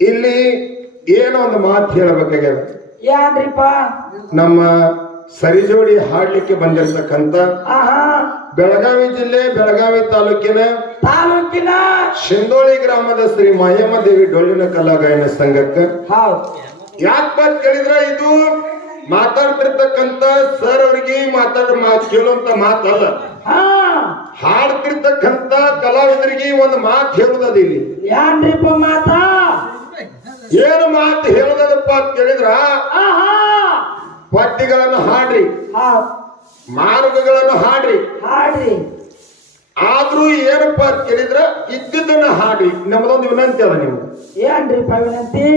ಇಲ್ಲಿ ಏನೋ ಒಂದು ಮಾತು ಹೇಳಬೇಕಾಗ್ಯದ. ಯಾನ್ರಿಪ್ಪ? ನಮ್ಮ ಸರಿಜೋಡಿ ಹಾಡ್ಲಿಕ್ಕೆ ಬಂದಿರತಕ್ಕಂತ ಬೆಳಗಾವಿ ಜಿಲ್ಲೆ ಬೆಳಗಾವಿ ತಾಲೂಕಿನ ಶಿಂದೋಳಿ ಗ್ರಾಮದ ಶ್ರೀ ಮಾಯಮ್ಮ ದೇವಿ ಡೊಳ್ಳಿನ ಕಲಾ ಗಾಯನ ಸಂಘಕ್ಕೆ ಯಾಕಪ್ಪ ಕೇಳಿದ್ರ, ಇದು ಮಾತಾಡ್ತಿರ್ತಕ್ಕಂತ ಸರ್ ಅವ್ರಿಗೆ ಕೇಳುವಂತ ಮಾತಲ್ಲ, ಹಾಡ್ತಿರ್ತಕ್ಕಂತ ಕಲಾವಿದರಿಗೆ ಒಂದು ಮಾತು ಹೇಳುದದ. ಇಲ್ಲಿ ಯಾನ್ರಿಪ್ಪ ಮಾತ? ಏನು ಮಾತು ಹೇಳುದಪ್ಪ ಅಂತ ಕೇಳಿದ್ರ, ಪದ್ಯಗಳನ್ನು ಹಾಡ್ರಿ, ಮಾರ್ಗಗಳನ್ನು ಹಾಡ್ರಿ, ಆದ್ರೂ ಏನಪ್ಪಾ ಅಂತ ಕೇಳಿದ್ರ ಇದ್ದಿದ್ದನ್ನ ಹಾಡ್ರಿ. ನಮ್ಮದೊಂದು ವಿನಂತಿ ಅದ ನಿಮ್ಗೆ. ಏನ್ರಿಪ್ಪ ವಿನಂತಿ?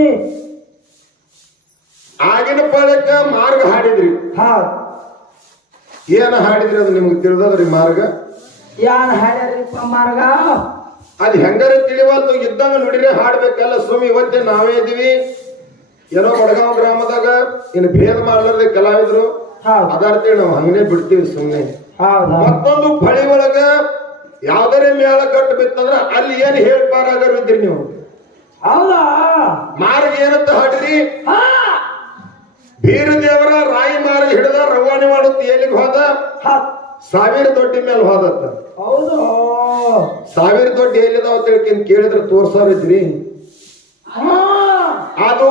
ಆಗಿನ ಪಾಲಕ ಮಾರ್ಗ ಹಾಡಿದ್ರಿ, ಏನ ಹಾಡಿದ್ರಿ ಅದು ನಿಮ್ಗೆ ತಿಳಿದದ್ರಿ? ಮಾರ್ಗ ಯಾನ್ ಹಾಡ್ಯಾರಿಪ್ಪ ಮಾರ್ಗ? ಅದ್ ಹೆಂಗಾರ ತಿಳಿವಲ್ತು, ಇದ್ದಂಗ ನೋಡಿದ್ರೆ ಹಾಡ್ಬೇಕಲ್ಲ. ಸುಮ್ ಇವತ್ತೇ ನಾವೇ ಇದೀವಿ ಏನೋ ವಡಗಾಂವ್ ಗ್ರಾಮದಾಗ ಇನ್ನು ಭೇದ ಮಾಡ್ಲಾರ್ದೆ ಕಲಾವಿದ್ರು ಅದಾರ್ತೇಳಿ ನಾವು ಹಂಗನೇ ಬಿಡ್ತೀವಿ ಸುಮ್ನೆ. ಮತ್ತೊಂದು ಫಳಿ ಒಳಗ ಯಾವ್ದಾರೆ ಮೇಳ ಕಟ್ಟು ಬಿತ್ತಂದ್ರ ಅಲ್ಲಿ ಏನ್ ಹೇಳ್ಬಾರಾಗಿದ್ರಿ ನೀವು? ಹೌದಾ? ಮಾರ್ಗ ಏನಂತ ಹಾಡ್ರಿ? ಬೀರ ದೇವರ ರಾಯಿ ಮಾರ್ಗ ಹಿಡಿದ ರವಾನೆ ಮಾಡುತ್ತ ಎಲ್ಲಿಗೆ ಹೋದ? ಸಾವಿರ ದೊಡ್ಡಿ ಮೇಲೆ ಹೋದತ್ತ. ಹೌದು, ಸಾವಿರ ದೊಡ್ಡಿ ಎಲ್ಲಿದಾವ ತಿಳ್ಕೊಂಡ್ ಕೇಳಿದ್ರೆ ತೋರ್ಸೋರಿದ್ರಿ. ಅದು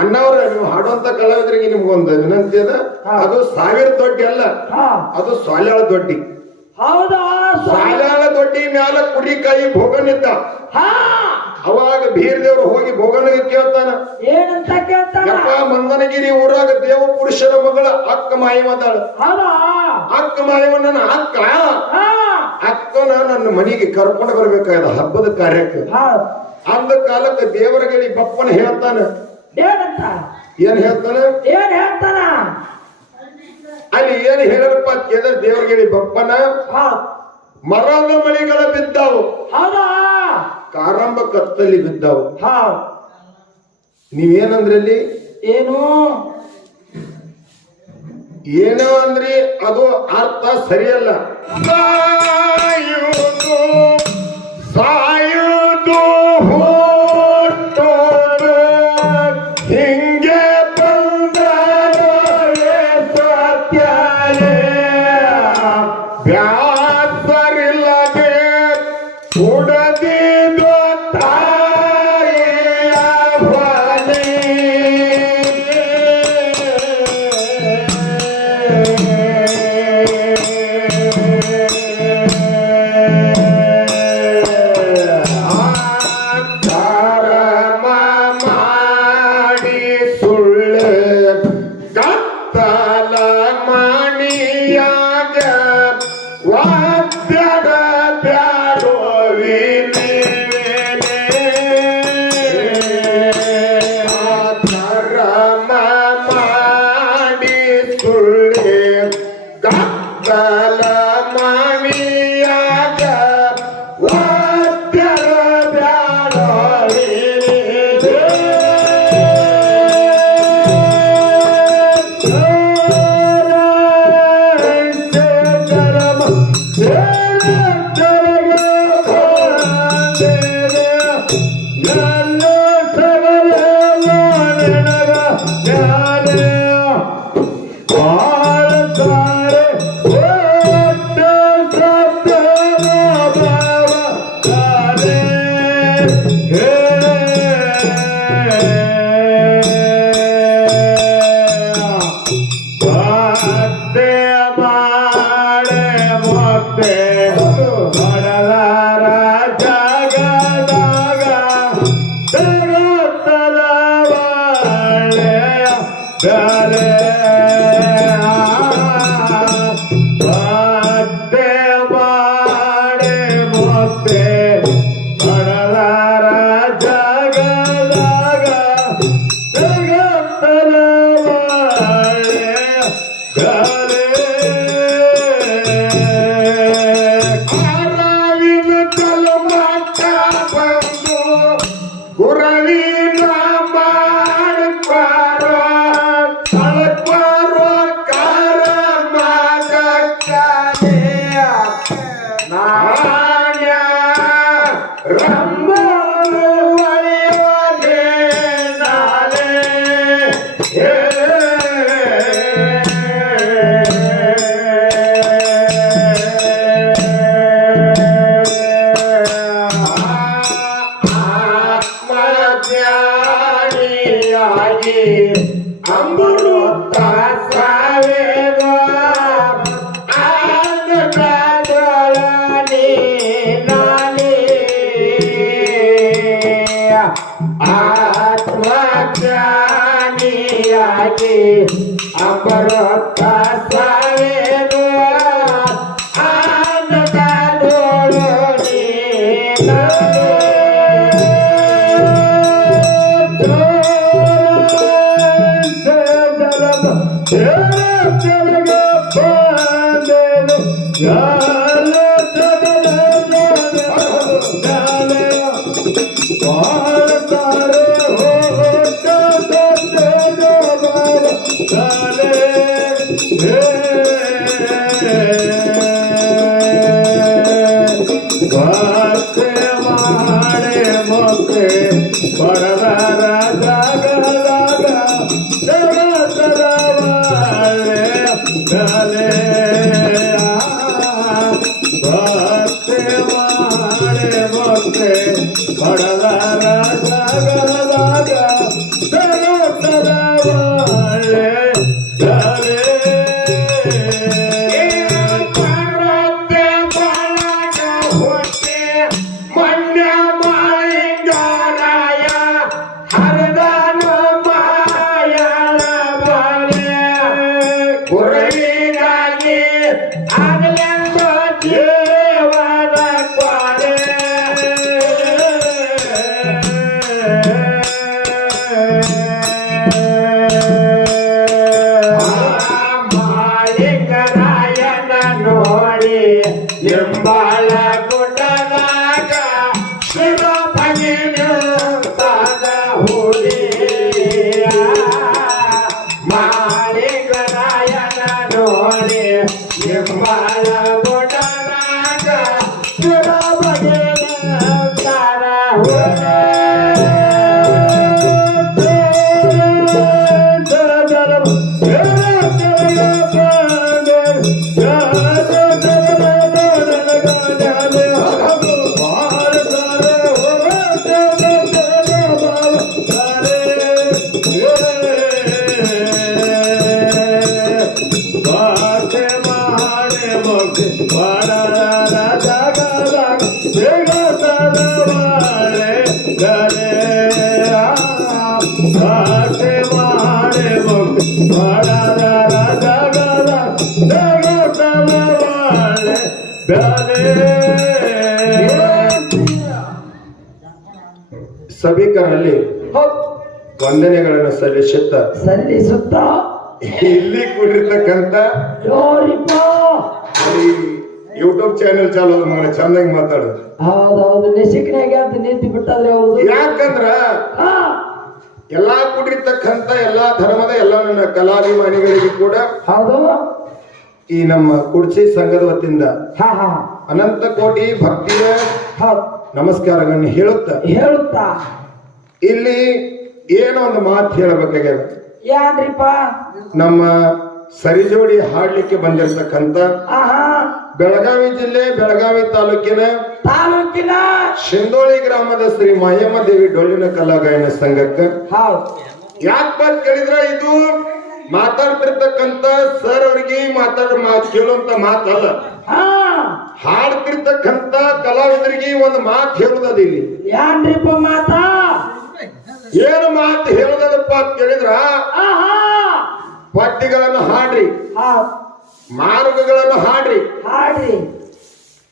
ಅಣ್ಣವ್ರ ನೀವು ಹಾಡುವಂತ ಕಲಾವಿದರಿಗೆ ನಿಮ್ಗೊಂದು ವಿನಂತಿ ಅದ, ಅದು ಸಾವಿರ ದೊಡ್ಡಿ ಅಲ್ಲ, ಅದು ಸ್ವಾಲ್ಯಾಳ ದೊಡ್ಡಿ. ಹೌದಾ? ಸ್ವಾಲ್ಯಾಳ ದೊಡ್ಡಿ ಮ್ಯಾಲ ಕುಡಿಕಾಯಿ ಭೋಗನಿದ್ದ. ಅವಾಗ ಬೀರ್ ದೇವ್ರು ಹೋಗಿ ಭೋಗನಿಗೆ ಕೇಳ್ತಾನ, ಏನಂತ ಕೇಳ್ತಾನ? ಯಪ್ಪ ಮಂದನಗಿರಿ ಊರಾಗ ದೇವ ಪುರುಷರ ಮಗಳ ಅಕ್ಕ ಮಾಯವದಾಳ. ಅಕ್ಕ ಮಾಯವ ನನ್ನ ಅಕ್ಕನ ನನ್ನ ಮನೆಗೆ ಕರ್ಕೊಂಡು ಬರ್ಬೇಕಾದ ಹಬ್ಬದ ಕಾರ್ಯಕ್ಕೆ. ಅಂದ ಕಾಲಕ್ಕೆ ದೇವರಿಗೆ ಬಪ್ಪನ ಹೇಳ್ತಾನ, ಏನ್ ಹೇಳ್ತಾನ? ಅಲ್ಲಿ ಏನ್ ಹೇಳಪ್ಪ ಕೇಳಿದ್ರೆ ದೇವರಿಗೆ ಬಪ್ಪನ ಮರದ ಮಳಿಗಳ ಬಿದ್ದಾವು, ಕಾರಂಬ ಕತ್ತಲ್ಲಿ ಬಿದ್ದಾವು. ನೀವೇನಂದ್ರಲ್ಲಿ? ಏನೋ ಅಂದ್ರಿ, ಅದು ಅರ್ಥ ಸರಿಯಲ್ಲ. ಸಾಯುವುದು ಹುಟ್ಟೋದು ಹಿಂಗೆ ಬಂದರೆ ಸತ್ಯಲೇ, ಬ್ಯಾಸರಿಲ್ಲದೆ ಉಡದಿದ್ದು ತಾಯಿಯ ಹೊಲೆ. Rambo, ಜ್ಞಾನಿಯಾಗಿ ಅಮೃತ ಸಾವಿರ ಆನಂದದೊಳಗೆ ನಾನೇ ಆತ್ಮಜ್ಞಾನಿಯಾಗಿ ಅಮೃತ ಸಾವಿರ ಆನಂದದೊಳಗೆ ನಾನೇ ಎಂಬಾಳ ಗುಡ್ಡದಾಗ ಶಿವಪನಿತಾದ ಹುಲಿಯ ಮಾಳಿಗರಾಯನ ನೋಡಿ ಎಂಬಾಳ ಗುಡ್ಡದಾಗ ಶಿವಪನಿತಾದ ಸಭಿಕರಲ್ಲಿ ವಂದನೆಗಳನ್ನು ಸಲ್ಲಿಸುತ್ತ ಇಲ್ಲಿ ಕೂಡಿರ್ತಕ್ಕಂಥ ಯೋರಿಪ್ಪ ಯೂಟ್ಯೂಬ್ ಚಾನೆಲ್ ಚಾಲು ಮಗನ ಚಂದಾಗಿ ಮಾತಾಡೋದು. ಹೌದೌದು ನಿಶಿಕ್ನಾಗೆ ಅಂತ ನಿಂತು ಬಿಟ್ಟದ್ರೆ ಅವ್ರು ಯಾಕಂದ್ರ ಎಲ್ಲಾ ಕೂಡಿರ್ತಕ್ಕಂಥ ಎಲ್ಲಾ ಧರ್ಮದ ಎಲ್ಲಾ ನನ್ನ ಕಲಾಭಿಮಾನಿಗಳಿಗೆ ಕೂಡ ಹೌದು ಈ ನಮ್ಮ ಕುಡ್ಚಿ ಸಂಘದ ವತಿಯಿಂದ ಹಾ ಹಾ ಅನಂತ ಕೋಟಿ ಭಕ್ತಿಯ ಹೌದು ನಮಸ್ಕಾರಗಳನ್ನು ಹೇಳುತ್ತಾ ಇಲ್ಲಿ ಏನೋ ಒಂದು ಮಾತು ಹೇಳಬೇಕಾಗ್ಯದ. ಯಾನ್ರಿಪ್ಪ ನಮ್ಮ ಸರಿಜೋಡಿ ಹಾಡ್ಲಿಕ್ಕೆ ಬಂದಿರತಕ್ಕಂತ ಆಹಾ ಬೆಳಗಾವಿ ಜಿಲ್ಲೆ ಬೆಳಗಾವಿ ತಾಲೂಕಿನ ಶಿಂದೋಳಿ ಗ್ರಾಮದ ಶ್ರೀ ಮಾಯಮ್ಮ ದೇವಿ ಡೊಳ್ಳಿನ ಕಲಾ ಗಾಯನ ಸಂಘಕ್ಕೆ ಹೌದು ಯಾಕೆ ಕೇಳಿದ್ರ ಇದು ಮಾತಾಡ್ತಿರ್ತಕ್ಕಂತ ಸರ್ ಅವ್ರಿಗೆ ಕೇಳುವಂತ ಮಾತಲ್ಲ, ಹಾಡ್ತಿರ್ತಕ್ಕಂತ ಕಲಾವಿದರಿಗೆ ಒಂದು ಮಾತು ಹೇಳುದದ. ಇಲ್ಲಿ ಯಾನ್ರಿಪ್ಪ ಮಾತಾ ಏನು ಮಾತು ಹೇಳುದಪ್ಪ ಅಂತ ಕೇಳಿದ್ರ ಪದ್ಯಗಳನ್ನು ಹಾಡ್ರಿ, ಮಾರ್ಗಗಳನ್ನು ಹಾಡ್ರಿ,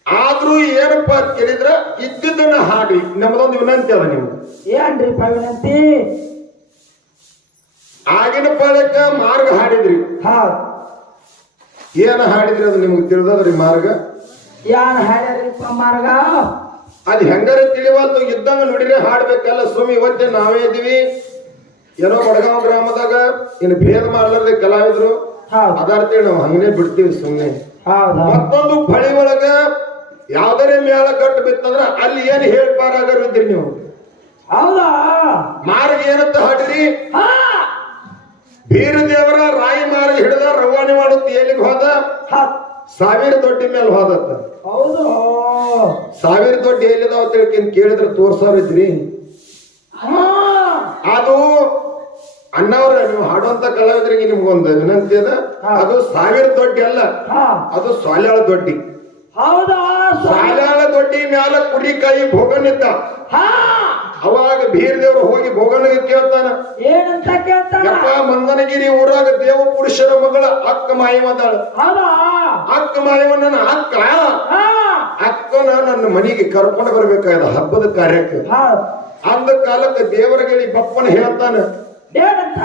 ಆದ್ರೂ ಏನಪ್ಪಾ ಅಂತ ಕೇಳಿದ್ರ ಇದ್ದಿದ್ದನ್ನ ಹಾಡ್ರಿ. ನಮ್ಮದೊಂದು ವಿನಂತಿ ಅದ ನಿಮ್ಗೆ. ಏನ್ರಿಪ್ಪ ವಿನಂತಿ? ಆಗಿನ ಪಾಲಕ ಮಾರ್ಗ ಹಾಡಿದ್ರಿ, ಏನ ಹಾಡಿದ್ರಿ ಅದು ನಿಮ್ಗೆ ತಿಳಿದದ್ರಿ. ಮಾರ್ಗ ಯಾನ್ ಹಾಡ್ಯಾರಿಪ್ಪ ಮಾರ್ಗ? ಅದ್ ಹೆಂಗಾರ ತಿಳಿವಲ್ತು, ಇದ್ದಂಗ ನೋಡಿದ್ರೆ ಹಾಡ್ಬೇಕಲ್ಲ. ಸುಮ್ಮನೆ ಇವತ್ತೇ ನಾವೇ ಇದೀವಿ ಏನೋ ವಡಗಾಂವ್ ಗ್ರಾಮದಾಗ ಇನ್ನು ಭೇದ ಮಾಡ್ಲಾರ್ದೆ ಕಲಾವಿದ್ರು ಅದಾರ್ತೇಳಿ ನಾವು ಹಂಗನೇ ಬಿಡ್ತೀವಿ ಸುಮ್ಮನೆ. ಮತ್ತೊಂದು ಫಳಿ ಒಳಗ ಯಾವ್ದಾರೆ ಮೇಳ ಕಟ್ಟು ಬಿತ್ತಂದ್ರ ಅಲ್ಲಿ ಏನ್ ಹೇಳ್ಬಾರಾಗಿದ್ರಿ ನೀವು. ಹೌದಾ? ಮಾರ್ಗ ಏನಂತ ಹಾಡ್ರಿ? ಬೀರ ದೇವರ ರಾಯಿ ಮಾರ್ಗ ಹಿಡಿದ ರವಾನೆ ಮಾಡುತ್ತ ಎಲ್ಲಿಗೆ ಹೋದ? 1000 ದೊಡ್ಡಿ ಮೇಲೆ ಹೋದತ್ತ. ಹೌದು, 1000 ದೊಡ್ಡಿ ಎಲ್ಲಿದಾವ ತಿಳ್ಕೊಂಡ್ ಕೇಳಿದ್ರೆ ತೋರ್ಸೋರಿದ್ರಿ. ಅದು ಅಣ್ಣವ್ರ ನೀವು ಹಾಡುವಂತ ಕಲಾವಿದರಿಗೆ ನಿಮ್ಗೊಂದು ವಿನಂತಿ ಅದ, ಅದು 1000 ದೊಡ್ಡಿ ಅಲ್ಲ, ಅದು ಸ್ವಾಲ್ಯಾಳ ದೊಡ್ಡಿ. ಹೌದಾ? ಸ್ವಾಲ್ಯಾಳ ದೊಡ್ಡಿ ಮ್ಯಾಲ ಕುರಿಕಾಯಿ ಭೋಗನಿದ್ದ. ಅವಾಗ ಬೀರ್ದೇವ್ರು ಹೋಗಿ ಭೋಗನಿಗೆ ಕೇಳ್ತಾನ, ಏನಂತ ಕೇಳ್ತಾನ? ಯಪ್ಪ ಮಂದನಗಿರಿ ಊರಾಗ ದೇವ ಪುರುಷರ ಮಗಳ ಅಕ್ಕ ಮಾಯವಂದಾಳ. ಹೌದಾ? ಅಕ್ಕ ಮಾಯವನ್ನ ಅಕ್ಕನ ನನ್ನ ಮನೆಗೆ ಕರ್ಕೊಂಡು ಬರ್ಬೇಕಾದ ಹಬ್ಬದ ಕಾರ್ಯಕ್ಕೆ. ಅಂದ ಕಾಲಕ್ಕೆ ದೇವರಗಳಿ ಬಪ್ಪನ ಹೇಳ್ತಾನ, ಏನಂತ?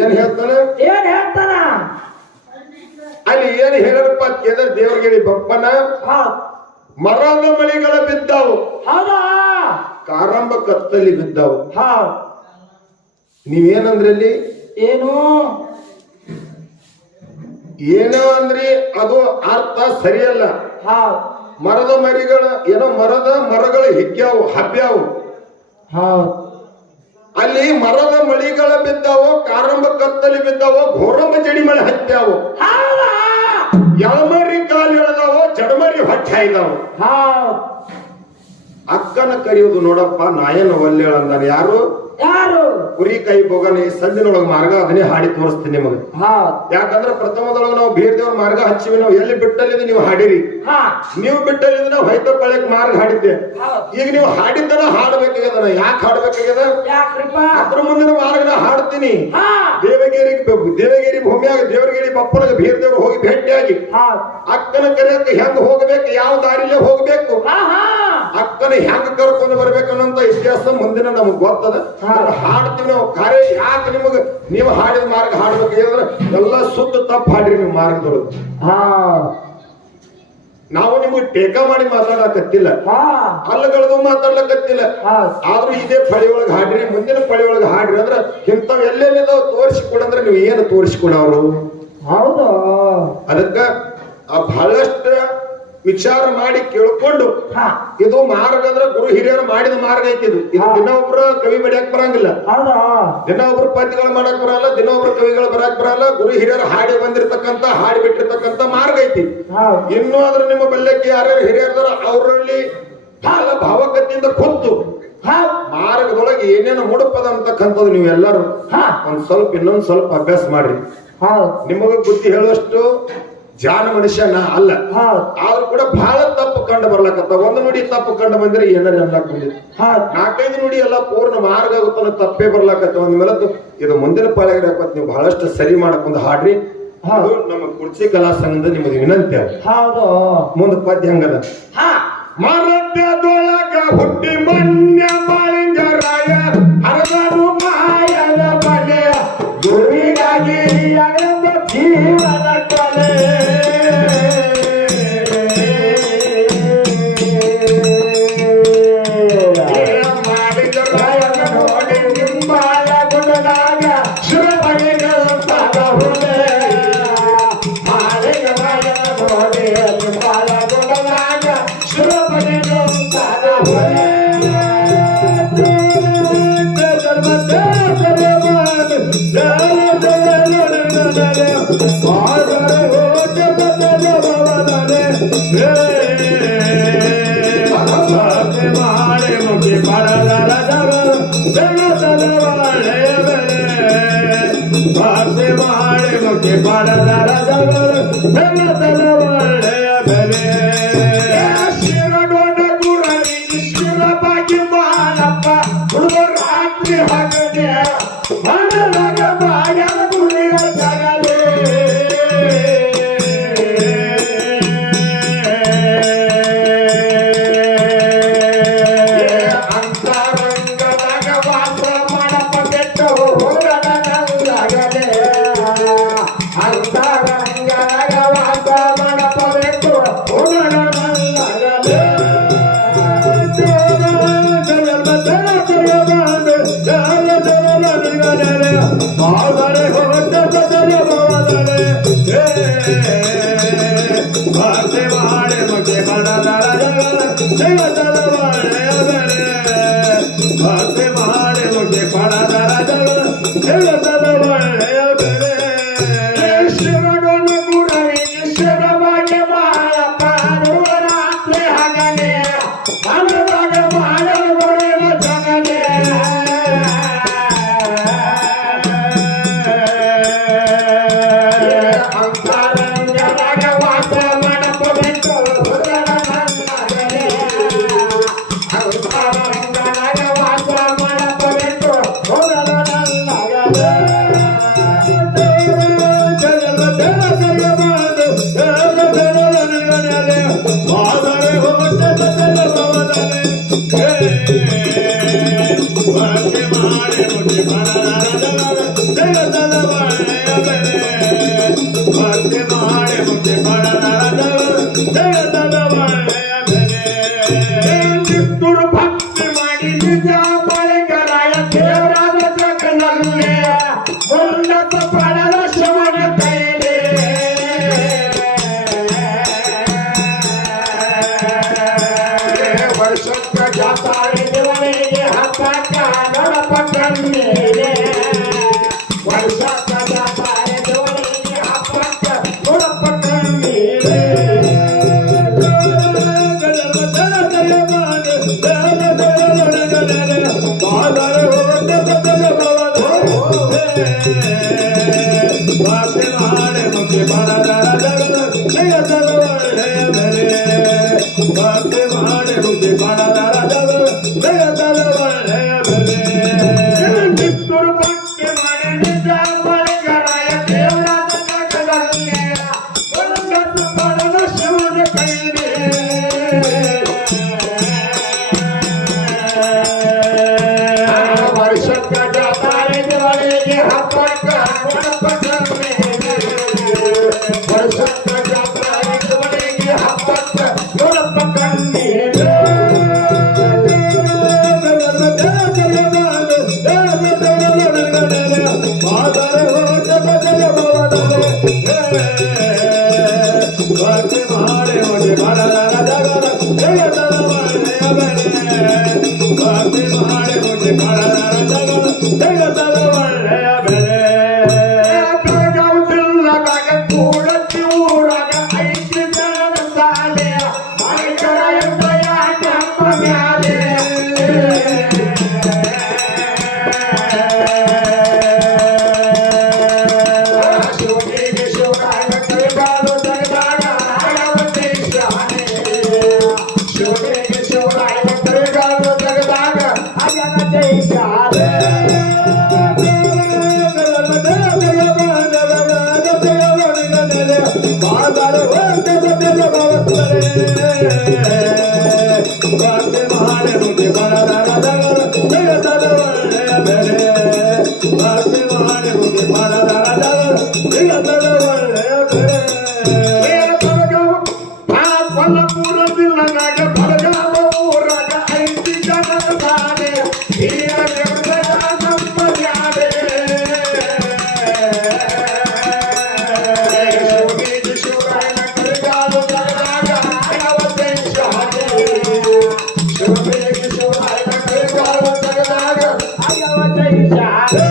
ಏನ್ ಹೇಳ್ತಾನ? ಏನ್ ಹೇಳ್ತಾನ? ಅಲ್ಲಿ ಏನ್ ಹೇಳಪ್ಪ ಕೇಳಿದ್ರೆ ದೇವರಗಳಿ ಬಪ್ಪನ ಮರದ ಮಳಿಗಳ ಬಿದ್ದಾವು, ಹೌದಾ? ಕಾರಂಬ ಕತ್ತಲಿ ಬಿದ್ದಾವು. ನೀವೇನಂದ್ರಲ್ಲಿ? ಏನು ಏನೋ ಅಂದ್ರಿ ಅದು ಅರ್ಥ ಸರಿಯಲ್ಲ. ಮರದ ಮರಿಗಳ ಏನೋ ಮರಗಳು ಹಿಗ್ಗ್ಯಾವು, ಹಬ್ಬ್ಯಾವು. ಅಲ್ಲಿ ಮರದ ಮಳಿಗಳ ಬಿದ್ದಾವು, ಕಾರಂಬ ಕತ್ತಲಿ ಬಿದ್ದಾವು, ಘೋರಂಬ ಜಡಿ ಮಳೆ ಹತ್ಯಾವು. ಎಳಮರಿ ಕಾಲು ಎಳೆದಾವು, ಜಡಮರಿ ಹೊಟ್ಟೆ ಇದಾವು. ಅಕ್ಕನ ಕರೆಯುವುದು ನೋಡಪ್ಪ ನಾಯನ ಒಲ್ಲೇಳ ಅಂದಾನೆ. ಯಾರು? ಕುರಿ ಕೈ ಭೋಗನೆ ಸಂದಿನೊಳಗ ಮಾರ್ಗ ಅದನ್ನೇ ಹಾಡಿ ತೋರಿಸ್ತೀನಿ ನಿಮಗೆ. ಯಾಕಂದ್ರೆ ಪ್ರಥಮದೊಳಗ ನಾವು ಬೀರ್ದೇವ್ರ ಮಾರ್ಗ ಹಚ್ಚಿವಿ. ನಾವು ಎಲ್ಲಿ ಬಿಟ್ಟಲ್ಲಿದೆ ನೀವು ಹಾಡಿರಿ, ನೀವು ಬಿಟ್ಟಲ್ಲಿದೆ ನಾವು ಹೊಯ್ತಪ್ಪಳ್ಯಕ್ ಮಾರ್ಗ ಹಾಡಿದ್ದೆ. ಈಗ ನೀವು ಹಾಡಿದ್ದನ ಹಾಡ್ಬೇಕಾಗ್ಯದ. ಯಾಕೆ ಹಾಡ್ಬೇಕಾಗ್ಯದ? ಅದ್ರ ಮುಂದಿನ ಮಾರ್ಗನ ಹಾಡ್ತೀನಿ. ದೇವಗಿರಿ ಭೂಮಿಯಾಗ ದೇವರಗಿರಿ ಬಪ್ಪನಾಗ ಬೀರ್ದೇವ್ರು ಹೋಗಿ ಭೇಟಿಯಾಗಿ ಅಕ್ಕನ ಕರೆಯಕ್ಕೆ ಹೆಂಗ್ ಹೋಗ್ಬೇಕು, ಯಾವ ದಾರಿಲೇ ಹೋಗ್ಬೇಕು, ಅಕ್ಕನ ಹೆಂಗ್ ಕರ್ಕೊಂಡು ಬರ್ಬೇಕನ್ನಂತ ಇತಿಹಾಸ ಮುಂದಿನ ನಮಗ್ ಗೊತ್ತದ. ಹಾಡ್ತೀವಿ ನಾವು. ಕಾರ್ಯ ಯಾಕೆ ನಿಮಗ ನೀವು ಹಾಡಿದ ಮಾರ್ಗ ಹಾಡ್ಬೇಕಾದ್ರೆ ಎಲ್ಲ ಸುತ್ತ ತಪ್ಪು ಹಾಡ್ರಿ ನೀವು ಮಾರ್ಗದೊಳಗೆ. ನಾವು ನಿಮಗೆ ಟೇಕ ಮಾಡಿ ಮಾತಾಡಕತ್ತಿಲ್ಲ, ಅಲ್ಲಗಳದು ಮಾತಾಡ್ಲಕತ್ತಿಲ್ಲ. ಆದ್ರೂ ಇದೇ ಪಳಿ ಒಳಗೆ ಹಾಡ್ರಿ, ಮುಂದಿನ ಪಳಿ ಒಳಗೆ ಹಾಡ್ರಿ ಅಂದ್ರೆ ಇಂಥವ್ ಎಲ್ಲೆಲ್ಲಿದಾವ್ ತೋರಿಸಿಕೊಡಂದ್ರೆ ನೀವು ಏನು ತೋರಿಸಿಕೊಡವ್ರು? ಹೌದು. ಅದಕ್ಕ ಬಹಳಷ್ಟು ವಿಚಾರ ಮಾಡಿ ಕೇಳ್ಕೊಂಡು ಇದು ಮಾರ್ಗ ಅಂದ್ರೆ ಗುರು ಹಿರಿಯರು ಮಾಡಿದ ಮಾರ್ಗ ಐತಿ. ಇದು ದಿನ ಒಬ್ರ ಕವಿ ಬಡಿಯಕ್ ಬರಂಗಿಲ್ಲ, ದಿನ ಒಬ್ರು ಪದ್ಯಗಳು ಮಾಡಕ್ ಬರಲ್ಲ, ದಿನ ಒಬ್ರು ಕವಿಗಳು ಬರಕ್ ಬರಲ್ಲ. ಗುರು ಹಿರಿಯರು ಹಾಡಿ ಬಂದಿರ್ತಕ್ಕಂತ ಹಾಡಿ ಬಿಟ್ಟಿರ್ತಕ್ಕಂತ ಮಾರ್ಗ ಐತಿ. ಇನ್ನು ಆದ್ರೆ ನಿಮ್ಮ ಬಲ್ಯಕ್ಕೆ ಯಾರ್ಯಾರು ಹಿರಿಯರ್ದಾರ ಅವರಲ್ಲಿ ಬಹಳ ಭಾವಕತೆಯಿಂದ ಕೂತು ಮಾರ್ಗದೊಳಗೆ ಏನೇನು ಮುಡುಪದ ಅಂತಕ್ಕಂಥದ್ದು ನೀವು ಎಲ್ಲರೂ ಇನ್ನೊಂದ್ ಸ್ವಲ್ಪ ಅಭ್ಯಾಸ ಮಾಡ್ರಿ. ನಿಮಗ ಬುದ್ಧಿ ಹೇಳುವಷ್ಟು ಜಾನ ಮನುಷ್ಯ ನಾ ಅಲ್ಲ, ಆದ್ರೂ ಕೂಡ ಬಹಳ ತಪ್ಪು ಕಂಡು ಬರ್ಲಕತ್ತ. ಒಂದು ನುಡಿ ತಪ್ಪು ಕಂಡು ಬಂದ್ರೆ ಏನಾರ ಅನ್ಲಾಕ್ ಬಂದಿದೆ. 4-5 ನುಡಿ ಎಲ್ಲ ಪೂರ್ಣ ಮಾರ್ಗ ಆಗುತ್ತ ತಪ್ಪೇ ಬರ್ಲಾಕತ್ತ. ಒಂದ್ ಮೇಲೆ ಇದು ಮುಂದಿನ ಪಾಳಿಗೆ ಹಾಕತ್ ನೀವು ಬಹಳಷ್ಟು ಸರಿ ಮಾಡಕೊಂಡ್ ಹಾಡ್ರಿ. ನಮ್ಮ ಕುರ್ಚಿ ಕಲಾ ಸಂಘದ ನಿಮ್ಮದು ವಿನಂತಿ. ಹೌದು. ಮುಂದ ಪದ್ಯ ಹಂಗದ. ಮರದ್ಯದೊಳಗ ಹುಟ್ಟಿ ಮನ್ಯ ಮಾಳಿಂಗರಾಯ ಹರದರು ಮಾಯದ ಬಲೆ ಗುರುವಿಗಾಗಿ ಜೀವನ ಕೊಲೆ. ಮಾಳಿಂಗರಾಯನ ನೋಡಿ ನಿಂಬಾಳ ಗುಣದಾಗ ಶಿರಬಲಿಗಳು ತಗಹುಲೆ. ಮಾಳಿಂಗರಾಯನ ನೋಡಿ ನಿಂಬಾಳ ಗುಣದಾಗ ಶಿರಬಲಿಗಳು ತಗಹುಲೆ. ಮಾಡಿ ಮುಟ್ಟಿ ಮಾಡಲಾರದ ಜಗತ್ತದ ಒಳ್ಳೆಯ ಬೆಲೆ ಭಕ್ತಿ ಮಾಡಿ ಮುಟ್ಟಿ ಮಾಡಲಾರದ ಜಗತ್ತದ ಒಳ್ಳೆಯ ಬೆಲೆ ಕಿತ್ತೂರು ಭಕ್ತಿ ಮಾಡಿ ನಿಜ ಬಳಿಗರಾಯ ದೇವರಾದ ಜಗನಲ್ಲಿ ಉನ್ನತ ಪಡೆದ ಶಿವನ ಕೈಲಿ ವರ್ಷಕ್ಕ ಜಾತಾರಿ ದೇವರಿಗೆ ಹಬ್ಬಕ್ಕ ಗಣಪ ಕಣ್ಣಿಗೆ ವರ್ಷಕ್ಕ ಜಾತಾರಿ ದೇವರಿಗೆ ಹಬ್ಬಕ್ಕ ಗಣಪ ಕಣ್ಣಿಗೆ ಭಕ್ತಿ ಮಾಡಿ ಮುಟ್ಟಿ ಮಾಡಲಾರದ ಜಗತ್ತದ ಒಳ್ಳೆಯ ಬೆಲೆ ಭಕ್ತಿ ಮಾಡಿ ಮುಟ್ಟಿ ಮಾಡಲಾರದ ಜಗತ್ತದ ಒಳ್ಳೆಯ ಬೆಲೆ ಕಿತ್ತೂರು ಭಕ್ತಿ ಮಾಡಿ ನಿಜ ಬಳಿಗರಾಯ ದೇವರಾದ ಜಗದಲ್ಲಿ ಉನ್ನತ ಪಡೆದ ಶಿವನ ಕೈಲಿ ವರ್ಷಕ್ಕ ಜಾತಾರಿ ದೇವರಿಗೆ ಹಬ್ಬಕ್ಕ ಗಣಪ ಕಣ್ಣಿಗೆ ವರ್ಷಕ್ಕ ಜಾತಾರಿ ದೇವರಿಗೆ ಹಬ್ಬಕ್ಕ ಗಣಪ ಕಣ್ಣಿಗೆ ಭಕ್ತಿ ಮಾಡಿ ಮುಟ್ಟಿ ಮಾಡಲಾರದ ಜಗತ್ತದ ಒಳ್ಳೆಯ ಬೆಲೆ ಭಕ್ತಿ ಮಾಡಿ ಮುಟ್ಟಿ ಮಾಡಲಾರದ ಜಗತ್ತದ ಒಳ್ಳೆಯ ಬೆಲೆ ಬೆಳಗಾವಿ ಜಿಲ್ಲಾದಾಗ ಕೂಡತಿ ಊರಾಗ ಐತಿ ಜನರ ಸಾಲೆ ಮೈಕರ ಎಂಬಯ ನಮ್ಮ ಮ್ಯಾಲೆ ಶಿವನಿಗೆ ಶಿವರಾಯ ಕೈಗಾಲು ಜಗದಾಗ ಆಳವತಿ ಶಾನೆ ಶಿವನಿಗೆ ಶಿವರಾಯ ಕೈಗಾಲು ಜಗದಾಗ ಅಯ್ಯನ ಜೈ ಶಾಲೆ ಭಕ್ತಿ ಮಾಡಿ ಮುಟ್ಟಿ ಮಾಡಲಾರದ ಜಗತ್ತದ ಒಳ್ಳೆಯ ಬೆಲೆ ಭಕ್ತಿ ಮಾಡಿ ಮುಟ್ಟಿ ಮಾಡಲಾರದ ಜಗತ್ತದ ಒಳ್ಳೆಯ ಬೆಲೆ ಕೊಲ್ಲಪುರ ಜಿಲ್ಲಾದಾಗ ಬೆಳಗಾವ ಊರಾಗ ಐತಿ ಜನರ ಸಾಲೆ ಹಿರಿಯ ದೇವರ ನಮ್ಮ ಮ್ಯಾಲೆ ಶಿವನಿಗೆ ಶಿವರಾಯನ ಕೈಗಾಲು ಜಗದಾಗ ಆಳವತಿ ಶಾನೆ ಶಿವನಿಗೆ ಶಿವರಾಯನ ಕೈಗಾಲು ಜಗದಾಗ ಆಳವತಿ ಶಾನೆ